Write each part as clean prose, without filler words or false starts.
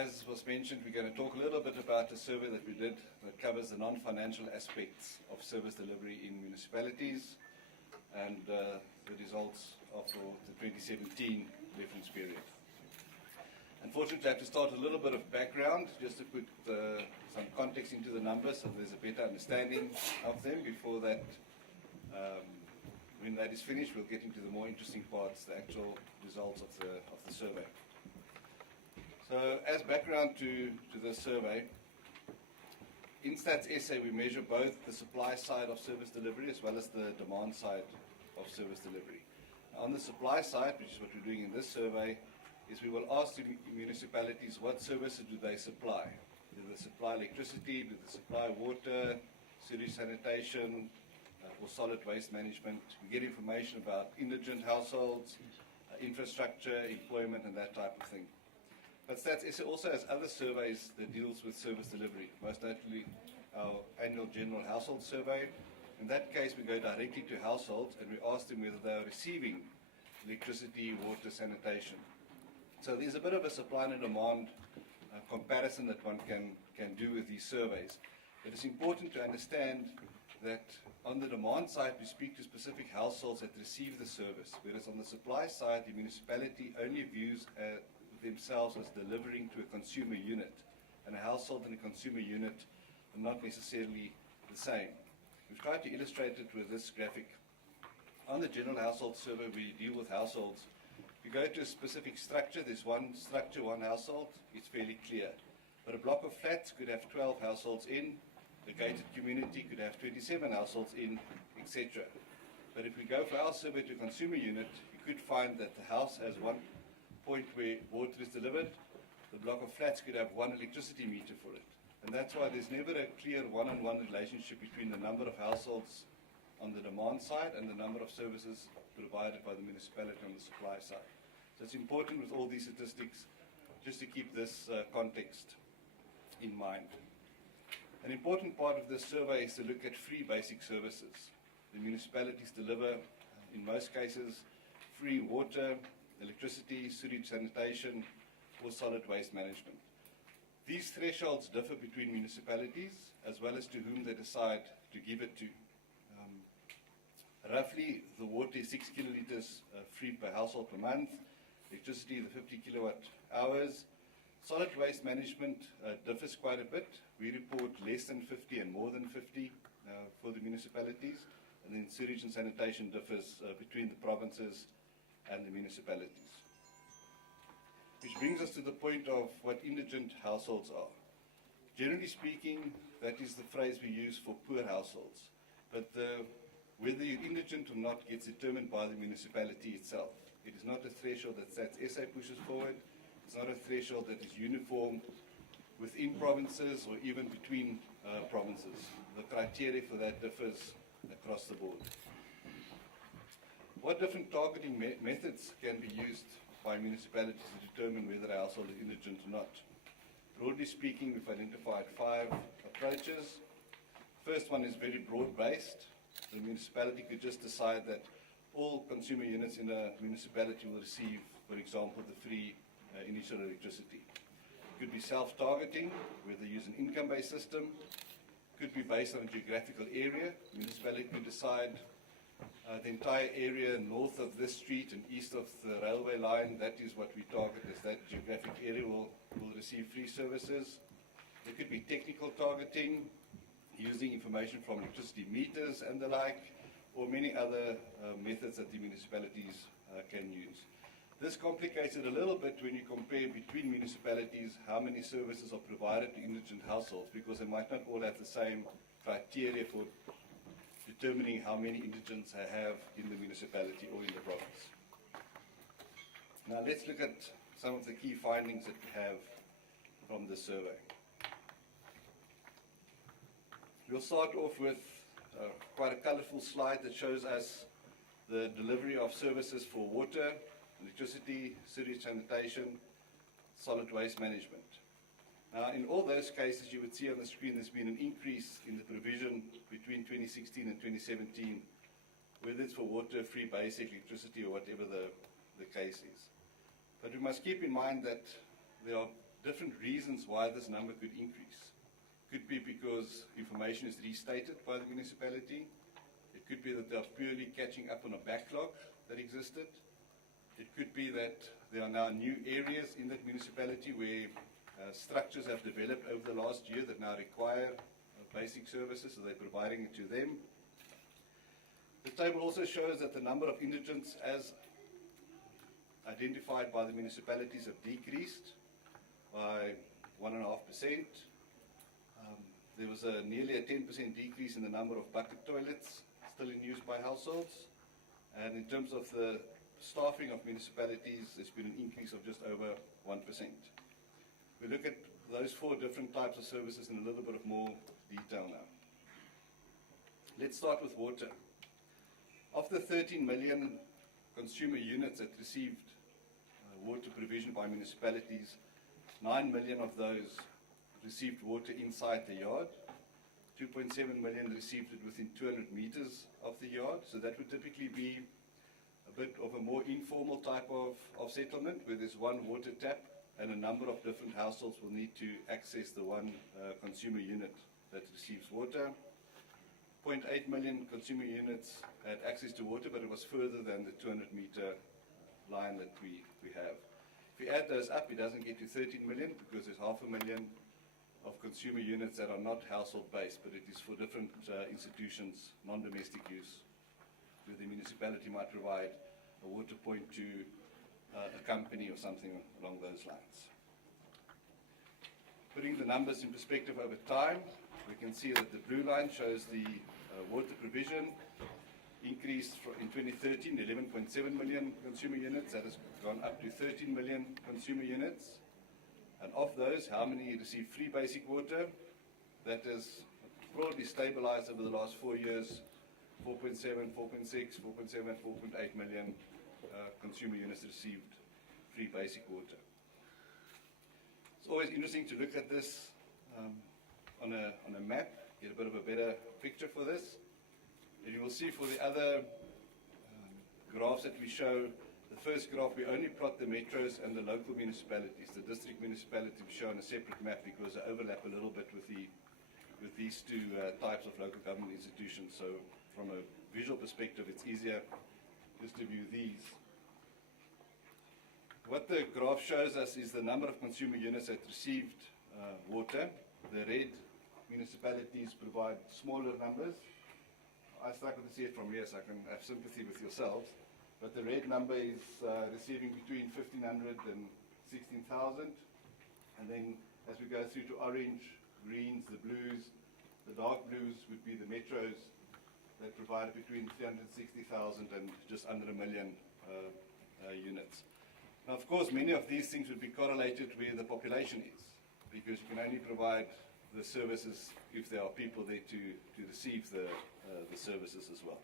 as was mentioned, we're going to talk a little bit about a survey that we did that covers the non-financial aspects of service delivery in municipalities and the results of the 2017 reference period. Unfortunately, I have to start a little bit of background just to put some context into the numbers so there's a better understanding of them. Before that, when that is finished, we'll get into the more interesting parts, the actual results of the survey. So, as background to the survey, in Stats SA we measure both the supply side of service delivery as well as the demand side of service delivery. Now, on the supply side, which is what we're doing in this survey, is we will ask the municipalities what services do they supply. Do they supply electricity, do they supply water, sewage sanitation, or solid waste management. We get information about indigent households, infrastructure, employment, and that type of thing. But Stats SA also has other surveys that deals with service delivery, most notably our annual general household survey. In that case, we go directly to households and we ask them whether they are receiving electricity, water, sanitation. So there's a bit of a supply and demand comparison that one can do with these surveys. But it's important to understand that on the demand side, we speak to specific households that receive the service, whereas on the supply side, the municipality only views themselves as delivering to a consumer unit, and a household and a consumer unit are not necessarily the same. We've tried to illustrate it with this graphic. On the general household survey, we deal with households. If you go to a specific structure, there's one structure, one household, it's fairly clear. But a block of flats could have 12 households in, a gated community could have 27 households in, etc. But if we go for our survey to consumer unit, you could find that the house has one point where water is delivered. The block of flats could have one electricity meter for it. And that's why there's never a clear one-on-one relationship between the number of households on the demand side and the number of services provided by the municipality on the supply side. So it's important with all these statistics just to keep this context in mind. An important part of this survey is to look at free basic services. The municipalities deliver, in most cases, free water, electricity, sewage sanitation, or solid waste management. These thresholds differ between municipalities as well as to whom they decide to give it to. Roughly, the water is 6 kilolitres free per household per month, electricity the 50 kilowatt hours. Solid waste management differs quite a bit. We report less than 50 and more than 50 for the municipalities, and then sewage and sanitation differs between the provinces and the municipalities. Which brings us to the point of what indigent households are. Generally speaking, that is the phrase we use for poor households. But whether you're indigent or not gets determined by the municipality itself. It is not a threshold that Stats SA pushes forward. It's not a threshold that is uniform within provinces or even between provinces. The criteria for that differs across the board. What different targeting methods can be used by municipalities to determine whether a household is indigent or not? Broadly speaking, we've identified 5 approaches. First one is very broad-based. The municipality could just decide that all consumer units in a municipality will receive, for example, the free initial electricity. It could be self-targeting, where they use an income-based system. It could be based on a geographical area. The municipality could decide the entire area north of this street and east of the railway line, that is what we target as that geographic area will receive free services. There could be technical targeting, using information from electricity meters and the like, or many other methods that the municipalities can use. This complicates it a little bit when you compare between municipalities how many services are provided to indigent households, because they might not all have the same criteria for determining how many indigents they have in the municipality or in the province. Now let's look at some of the key findings that we have from this survey. We'll start off with quite a colourful slide that shows us the delivery of services for water, electricity, sewage sanitation, solid waste management. Now, in all those cases, you would see on the screen there's been an increase in the provision between 2016 and 2017, whether it's for water, free basic, electricity, or whatever the case is. But we must keep in mind that there are different reasons why this number could increase. Could be because information is restated by the municipality. It could be that they are purely catching up on a backlog that existed. It could be that there are now new areas in that municipality where structures have developed over the last year that now require basic services, so they're providing it to them. The table also shows that the number of indigents as identified by the municipalities have decreased by 1.5%. There was nearly a 10% decrease in the number of bucket toilets still in use by households. And in terms of the staffing of municipalities, there's been an increase of just over 1%. We look at those 4 different types of services in a little bit of more detail now. Let's start with water. Of the 13 million consumer units that received water provision by municipalities, 9 million of those received water inside the yard. 2.7 million received it within 200 meters of the yard. So that would typically be a bit of a more informal type of settlement, where there's one water tap and a number of different households will need to access the one consumer unit that receives water. 0.8 million consumer units had access to water, but it was further than the 200-meter line that we have. If we add those up, it doesn't get to 13 million because there's 500,000 of consumer units that are not household-based, but it is for different institutions, non-domestic use, where the municipality might provide a water point to a company or something along those lines. Putting the numbers in perspective over time, we can see that the blue line shows the water provision increased in 2013, 11.7 million consumer units. That has gone up to 13 million consumer units. And of those, how many receive free basic water? That has broadly stabilized over the last 4 years, 4.7, 4.6, 4.7, 4.8 million consumer units received free basic water. It's always interesting to look at this on a map, get a bit of a better picture for this. And you will see for the other graphs that we show, the first graph, we only plot the metros and the local municipalities. The district municipality we show on a separate map because they overlap a little bit with these 2 types of local government institutions. So from a visual perspective, it's easier just to view these. What the graph shows us is the number of consumer units that received water. The red municipalities provide smaller numbers. I struggle to see it from here, so I can have sympathy with yourselves. But the red number is receiving between 1,500 and 16,000. And then as we go through to orange, greens, the blues, the dark blues would be the metros that provide between 360,000 and just under 1 million units. Now, of course, many of these things would be correlated where the population is, because you can only provide the services if there are people there to receive the services as well.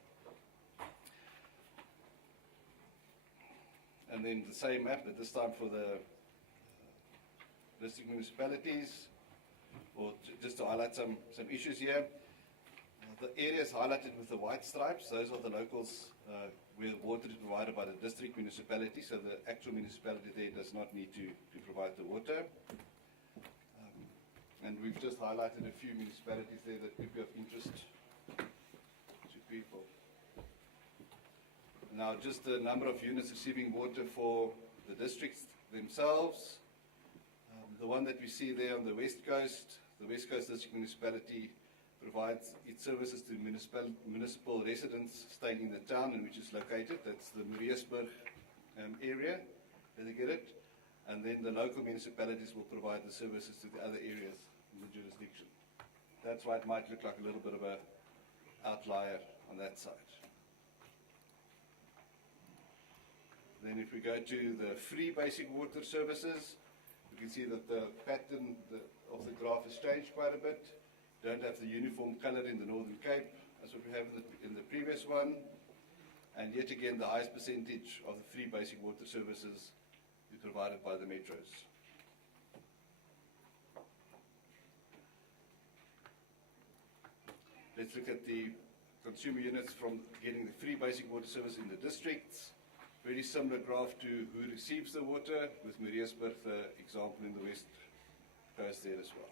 And then the same map, but this time for the district municipalities, or just to highlight some issues here. The areas highlighted with the white stripes, those are the locals where water is provided by the district municipality, so the actual municipality there does not need to provide the water. And we've just highlighted a few municipalities there that could be of interest to people. Now, just the number of units receiving water for the districts themselves. The one that we see there on the West Coast District Municipality provides its services to municipal residents staying in the town in which it's located. That's the Mariesburg area where they get it. And then the local municipalities will provide the services to the other areas in the jurisdiction. That's why it might look like a little bit of an outlier on that side. Then if we go to the free basic water services, you can see that the pattern of the graph has changed quite a bit. Don't have the uniform color in the Northern Cape as what we have in the previous one. And yet again, the highest percentage of the free basic water services is provided by the metros. Let's look at the consumer units from getting the free basic water service in the districts. Very similar graph to who receives the water, with Mariesburg, the example in the summarized there as well.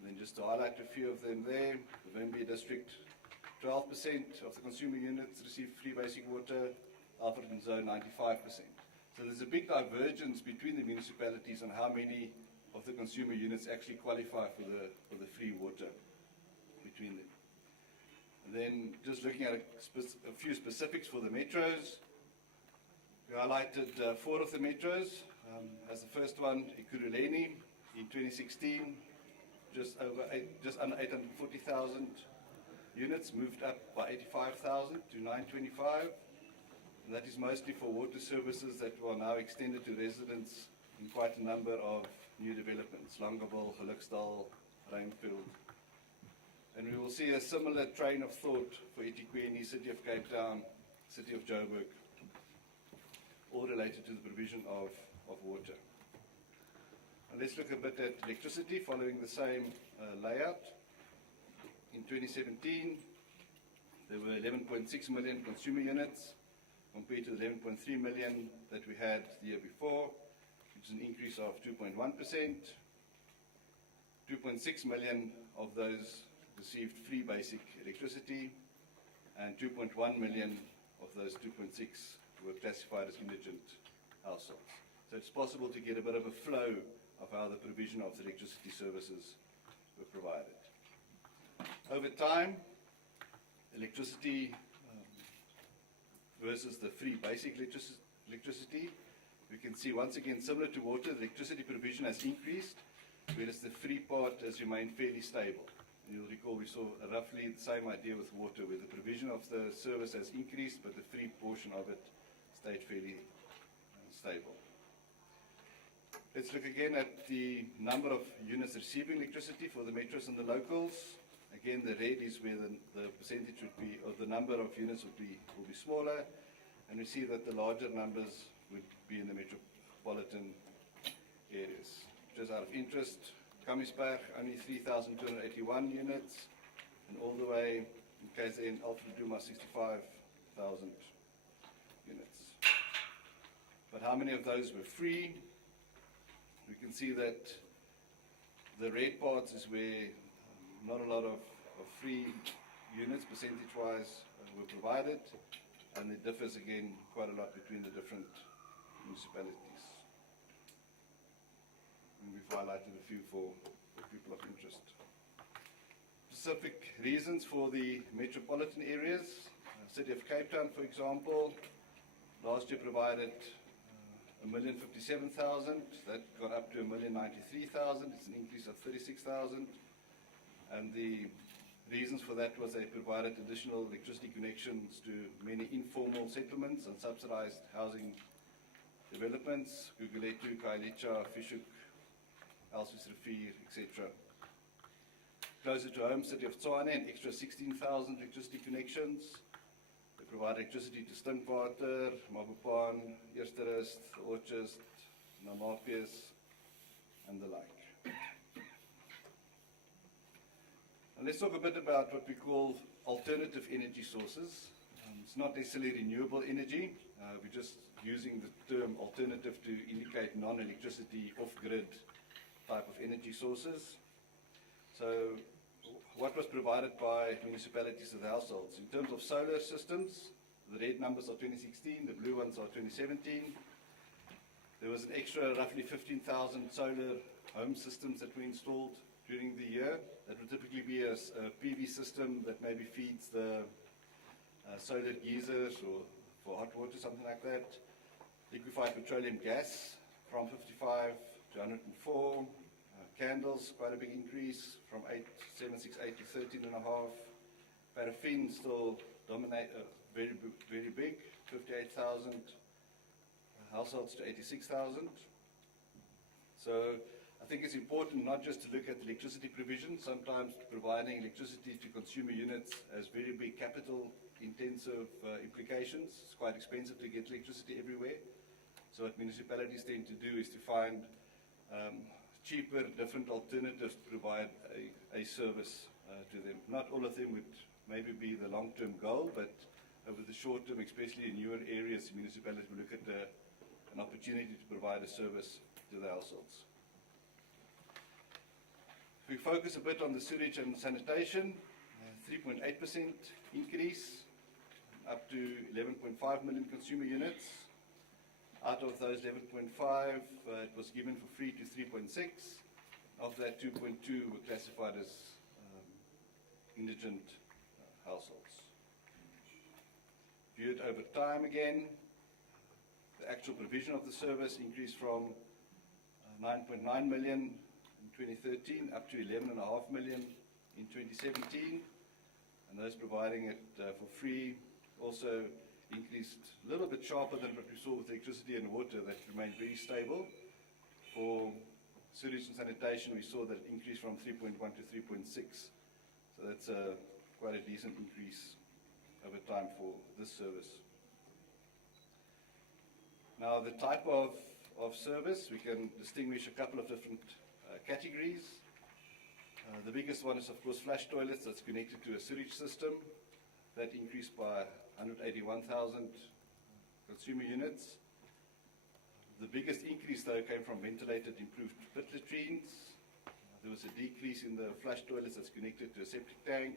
And then just to highlight a few of them there, the Wimby district, 12% of the consumer units receive free basic water, Alfredton Zone 95%. So there's a big divergence between the municipalities on how many of the consumer units actually qualify for the free water between them. And then just looking at a few specifics for the metros, we highlighted 4 of the metros. As the first one, Ekurhuleni, in 2016, just under 840,000 units, moved up by 85,000 to 925. And that is mostly for water services that are now extended to residents in quite a number of new developments, Longaville, Gelukdal, Rainfield. And we will see a similar train of thought for eThekwini, City of Cape Town, City of Joburg, all related to the provision of water. And let's look a bit at electricity following the same layout. In 2017, there were 11.6 million consumer units compared to the 11.3 million that we had the year before, which is an increase of 2.1%. 2.6 million of those received free basic electricity, and 2.1 million of those 2.6 were classified as indigent households. So it's possible to get a bit of a flow of how the provision of the electricity services were provided. Over time, electricity versus the free basic electricity, we can see once again, similar to water, the electricity provision has increased, whereas the free part has remained fairly stable. And you'll recall we saw roughly the same idea with water, where the provision of the service has increased, but the free portion of it stayed fairly stable. Let's look again at the number of units receiving electricity for the metros and the locals. Again, the red is where the percentage would be, or the number of units will be smaller, and we see that the larger numbers would be in the metropolitan areas. Just out of interest, Kamiesberg, only 3,281 units, and all the way in KZN, Alfred Duma, 65,000 units. But how many of those were free? We can see that the red parts is where not a lot of free units percentage-wise were provided, and it differs again quite a lot between the different municipalities. And we've highlighted a few for people of interest. Specific reasons for the metropolitan areas. City of Cape Town, for example, last year provided 1,057,000. That got up to 1,093,000. It's an increase of 36,000. And the reasons for that was they provided additional electricity connections to many informal settlements and subsidized housing developments, Guguletu, Kailicha, Fishhoek, Elswies Rivier, etc. Closer to home, City of Tshwane, an extra 16,000 electricity connections. They provide electricity to Stinkwater, Mabopane, Eersterust, Orchard, Namapius, and the like. And let's talk a bit about what we call alternative energy sources. It's not necessarily renewable energy. We're just using the term alternative to indicate non-electricity, off-grid type of energy sources. So what was provided by municipalities to the households? In terms of solar systems, the red numbers are 2016, the blue ones are 2017. There was an extra roughly 15,000 solar home systems that were installed during the year. That would typically be a PV system that maybe feeds the solar geysers or for hot water, something like that. Liquefied petroleum gas from 55 to 104. Candles, quite a big increase from 768 to 13.5. Paraffin still dominate, very big, 58,000. Households to 86,000. So I think it's important not just to look at electricity provision. Sometimes providing electricity to consumer units has very big capital intensive implications. It's quite expensive to get electricity everywhere. So what municipalities tend to do is to find cheaper, different alternatives to provide a service to them. Not all of them would maybe be the long-term goal, but over the short term, especially in newer areas, municipalities will look at an opportunity to provide a service to the households. If we focus a bit on the sewage and sanitation, 3.8% increase, up to 11.5 million consumer units. Out of those 11.5, it was given for free to 3.6. Of that, 2.2 were classified as indigent households. Viewed over time again, the actual provision of the service increased from 9.9 million in 2013 up to 11.5 million in 2017. And those providing it for free also increased a little bit sharper than what we saw with electricity and water, that remained very stable. For sewage and sanitation, we saw that it increased from 3.1 to 3.6. So that's quite a decent increase over time for this service. Now, the type of service, we can distinguish a couple of different categories. The biggest one is, of course, flush toilets that's connected to a sewage system. That increased by 181,000 consumer units. The biggest increase, though, came from ventilated improved pit latrines. There was a decrease in the flush toilets that's connected to a septic tank,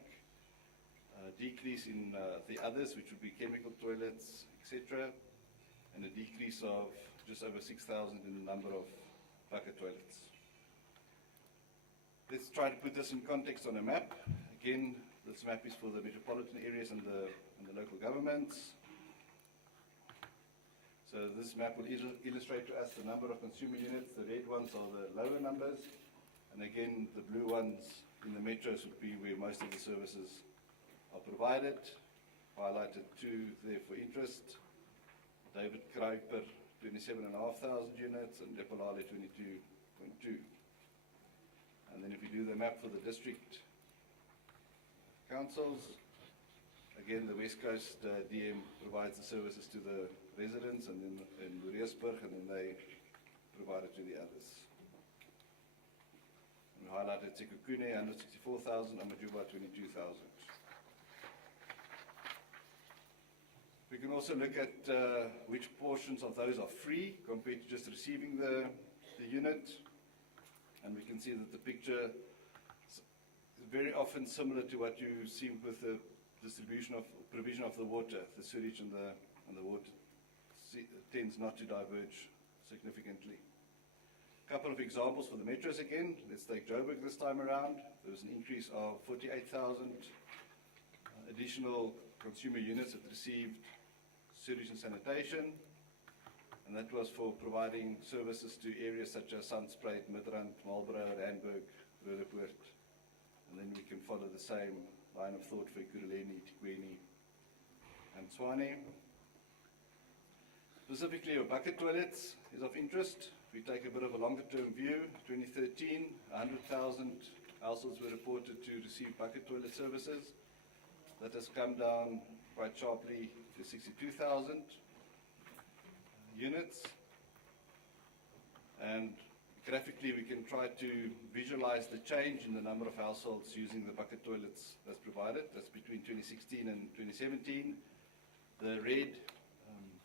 a decrease in the others, which would be chemical toilets, etc., and a decrease of just over 6,000 in the number of bucket toilets. Let's try to put this in context on a map. Again, this map is for the metropolitan areas and the local governments. So this map will illustrate to us the number of consumer units. The red ones are the lower numbers, and again, the blue ones in the metros would be where most of the services are provided. Highlighted two there for interest. David Kruiper, 27,500 units, and Lepalale, 22.2. And then if you do the map for the district councils, again, the West Coast DM provides the services to the residents, and then in Moreesburg, and then they provide it to the others. We highlighted Sekhukhune, 164,000, and Majuba, 22,000. We can also look at which portions of those are free compared to just receiving the unit. And we can see that the picture is very often similar to what you see with the distribution of provision of the water. The sewage and the water tends not to diverge significantly. A couple of examples for the metros again. Let's take Joburg this time around. There was an increase of 48,000 additional consumer units that received sewage and sanitation, and that was for providing services to areas such as Sandspruit, Midrand, Marlborough, Randburg, Roodepoort, and then we can follow the same line of thought for Ekurhuleni, Tikweni, and Tshwane. Specifically, our bucket toilets is of interest. We take a bit of a longer-term view. 2013, 100,000 households were reported to receive bucket toilet services. That has come down quite sharply to 62,000 units. And graphically, we can try to visualize the change in the number of households using the bucket toilets that's provided. That's between 2016 and 2017. The red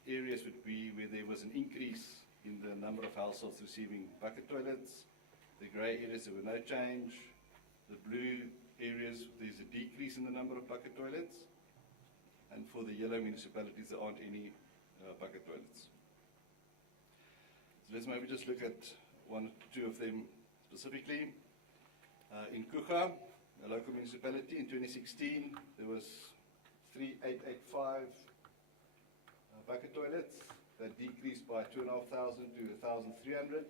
areas would be where there was an increase in the number of households receiving bucket toilets. The grey areas, there were no change. The blue areas, there's a decrease in the number of bucket toilets. And for the yellow municipalities, there aren't any bucket toilets. So let's maybe just look at one or two of them specifically. In Kucha, a local municipality, in 2016, there was 3,885 bucket toilets. That decreased by 2,500 to 1,300.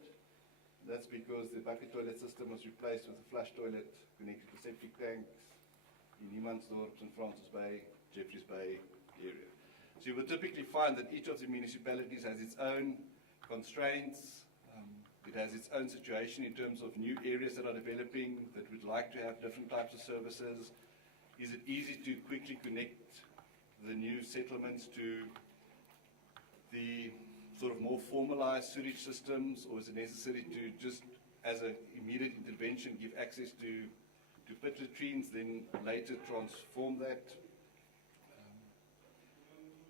That's because the bucket toilet system was replaced with a flush toilet connected to septic tanks in Niemandsdorp, St. Francis Bay, Jeffreys Bay area. So you will typically find that each of the municipalities has its own constraints. It has its own situation in terms of new areas that are developing that would like to have different types of services. Is it easy to quickly connect the new settlements to the sort of more formalized sewage systems, or is it necessary to just, as an immediate intervention, give access to pit latrines, then later transform that?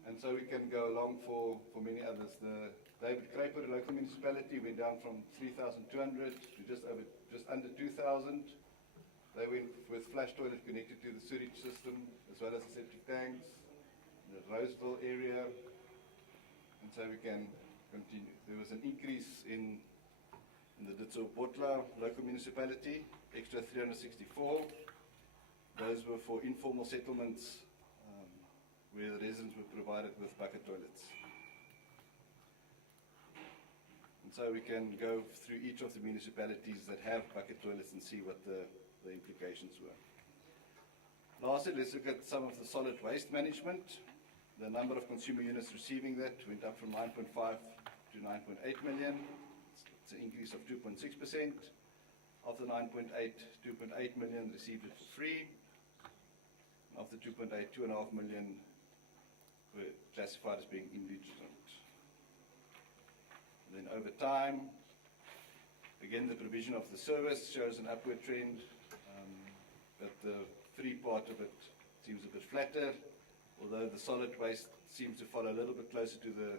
And so we can go along for many others. The David Kruiper, a local municipality, went down from 3,200 to just under 2,000 They went with flush toilet connected to the sewage system, as well as the septic tanks, the Roseville area, and so we can continue. There was an increase in the Ditso-Botla local municipality, extra 364. Those were for informal settlements where the residents were provided with bucket toilets. And so we can go through each of the municipalities that have bucket toilets and see what the implications were. Lastly, let's look at some of the solid waste management. The number of consumer units receiving that went up from 9.5 to 9.8 million. It's an increase of 2.6%. Of the 9.8, 2.8 million received it for free. Of the 2.8, 2.5 million were classified as being indigent. And then over time, again, the provision of the service shows an upward trend, but the free part of it seems a bit flatter, although the solid waste seems to follow a little bit closer to the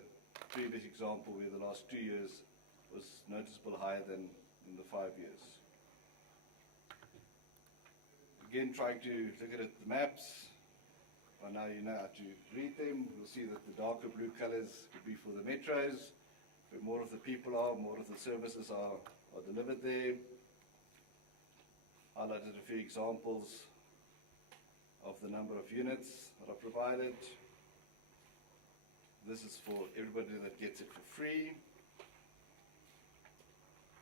previous example where the last 2 years was noticeably higher than in the 5 years. Again, trying to look at the maps. By now you know how to read them. You'll see that the darker blue colors would be for the metros, where more of the people are, more of the services are delivered there. Highlighted a few examples of the number of units that are provided. This is for everybody that gets it for free.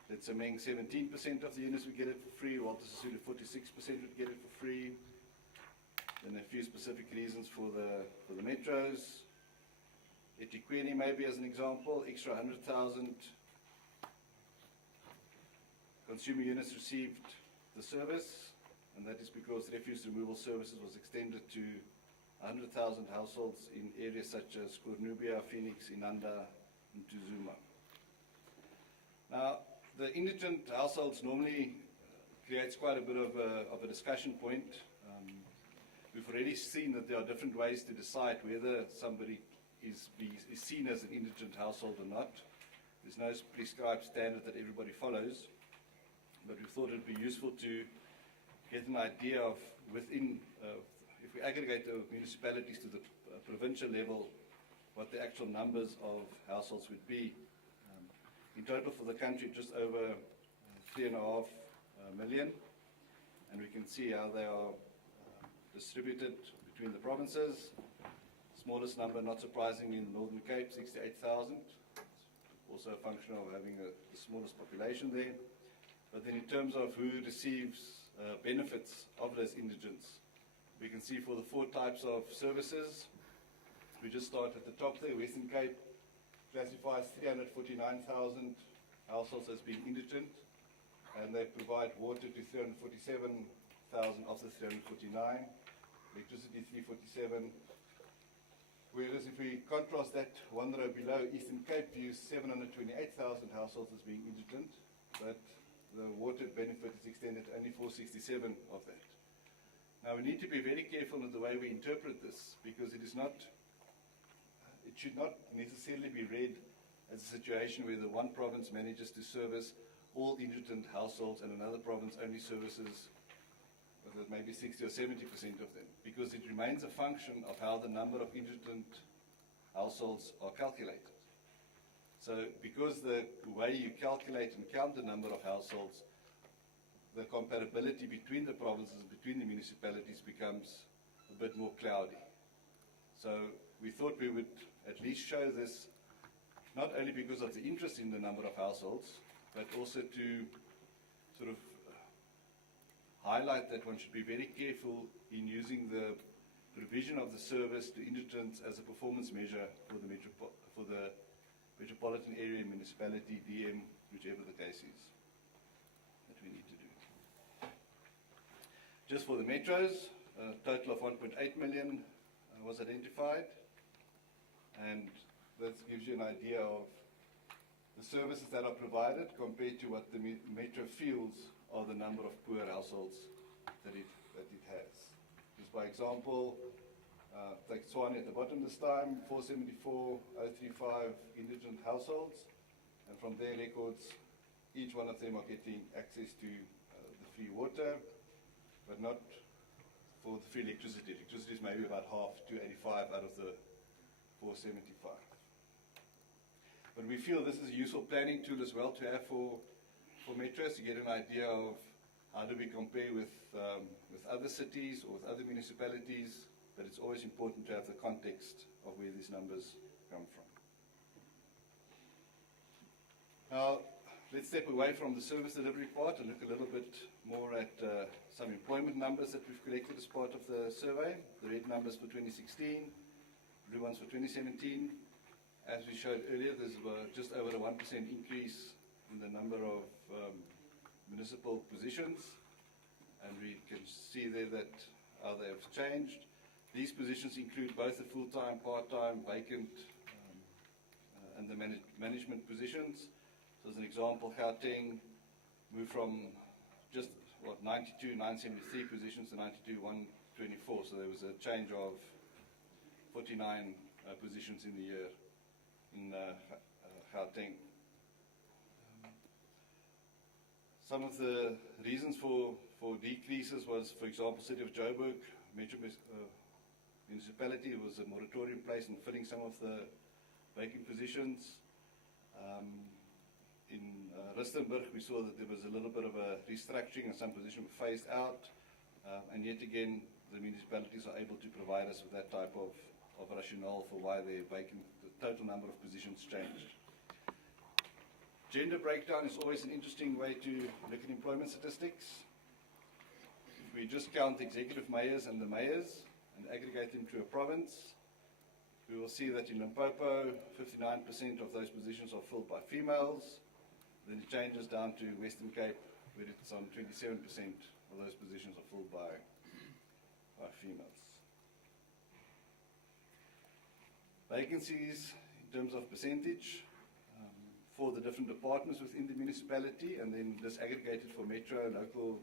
Let's Meng 17% of the units would get it for free, Walter Sisulu 46% would get it for free. Then a few specific reasons for the metros. eThekwini maybe as an example, extra 100,000 consumer units received the service, and that is because refuse removal services was extended to 100,000 households in areas such as Cornubia, Phoenix, Inanda, and Tuzuma. Now, the indigent households normally creates quite a bit of a discussion point. We've already seen that there are different ways to decide whether somebody is seen as an indigent household or not. There's no prescribed standard that everybody follows, but we thought it would be useful to get an idea of within, if we aggregate the municipalities to the provincial level, what the actual numbers of households would be. In total for the country, just over 3.5 million, and we can see how they are distributed between the provinces. Smallest number, not surprisingly, in the Northern Cape, 68,000. Also a function of having the smallest population there. But then in terms of who receives benefits of those indigents, we can see for the 4 types of services, we just start at the top there. Western Cape classifies 349,000 households as being indigent, and they provide water to 347,000 of the 349, electricity 347. Whereas if we contrast that one row below, Eastern Cape views 728,000 households as being indigent, but the water benefit is extended to only 467 of that. Now we need to be very careful in the way we interpret this, because it should not necessarily be read as a situation where the one province manages to service all indigent households and another province only services maybe 60 or 70% of them, because it remains a function of how the number of indigent households are calculated. So because the way you calculate and count the number of households, the comparability between the provinces and between the municipalities becomes a bit more cloudy. So we thought we would at least show this, not only because of the interest in the number of households, but also to sort of highlight that one should be very careful in using the provision of the service to indigents as a performance measure for the metropolitan area, municipality, DM, whichever the case is, that we need to do. Just for the metros, a total of 1.8 million was identified, and that gives you an idea of the services that are provided compared to what the metro feels are the number of poor households that it has. Just by example, take Tshwane at the bottom this time, 474,035 indigent households, and from their records, each one of them are getting access to the free water. but not for the free electricity. Electricity is maybe about half, 285 out of the 475. But we feel this is a useful planning tool as well to have for metros, to get an idea of how do we compare with other cities or with other municipalities, but it's always important to have the context of where these numbers come from. Now, let's step away from the service delivery part and look a little bit more at some employment numbers that we've collected as part of the survey. The red numbers for 2016, blue ones for 2017. As we showed earlier, there's just over a 1% increase in the number of municipal positions, and we can see there that how they have changed. These positions include both the full-time, part-time, vacant, and the management positions. So as an example, Gauteng moved from just 92, 973 positions to 92, 124. So there was a change of 49 positions in the year in Gauteng. Some of the reasons for decreases was, for example, City of Joburg, Metro Municipality, there was a moratorium placed on filling some of the vacant positions. In Rustenburg, we saw that there was a little bit of a restructuring and some positions were phased out. And yet again, the municipalities are able to provide us with that type of rationale for why the total number of positions changed. Gender breakdown is always an interesting way to look at employment statistics. If we just count the executive mayors and the mayors and aggregate them to a province, we will see that in Limpopo, 59% of those positions are filled by females. Then it changes down to Western Cape, where it's on 27% of those positions are filled by females. Vacancies in terms of percentage for the different departments within the municipality, and then disaggregated for metro, local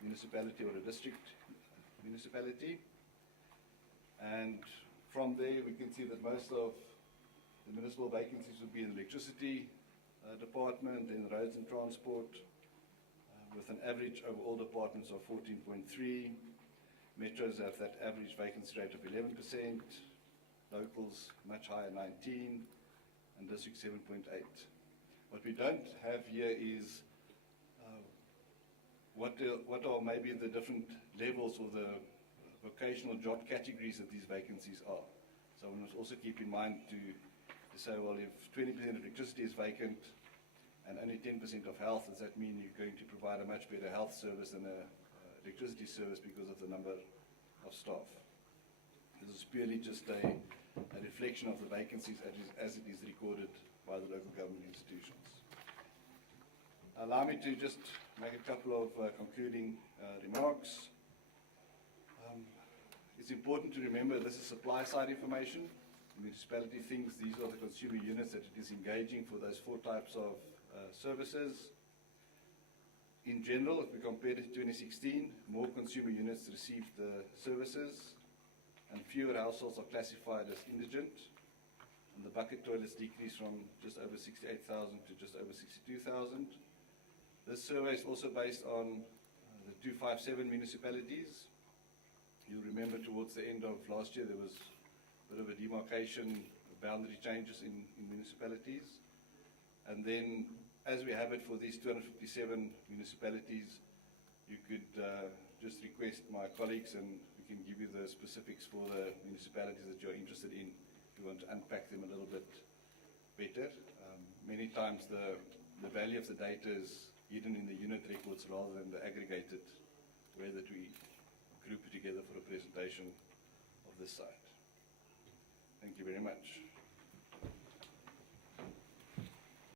municipality or a district municipality. And from there we can see that most of the municipal vacancies would be in the electricity department, then roads and transport, with an average over all departments of 14.3. Metros have that average vacancy rate of 11%, locals much higher, 19%, and district 7.8. What we don't have here is what are maybe the different levels or the vocational job categories that these vacancies are. So we must also keep in mind to say, well, if 20% of electricity is vacant and only 10% of health, does that mean you're going to provide a much better health service than an electricity service because of the number of staff? This is purely just a reflection of the vacancies as it is recorded by the local government institutions. Allow me to just make a couple of concluding remarks. It's important to remember this is supply side information. The municipality thinks these are the consumer units that it is engaging for those 4 types of services. In general, if we compare it to 2016, more consumer units received the services and fewer households are classified as indigent. And the bucket toilets decreased from just over 68,000 to just over 62,000. This survey is also based on the 257 municipalities. You'll remember towards the end of last year there was a bit of a demarcation, boundary changes in municipalities. And then, as we have it for these 257 municipalities, you could just request my colleagues and we can give you the specifics for the municipalities that you're interested in if you want to unpack them a little bit better. Many times the value of the data is hidden in the unit records rather than the aggregated way that we group it together for a presentation of this site. Thank you very much.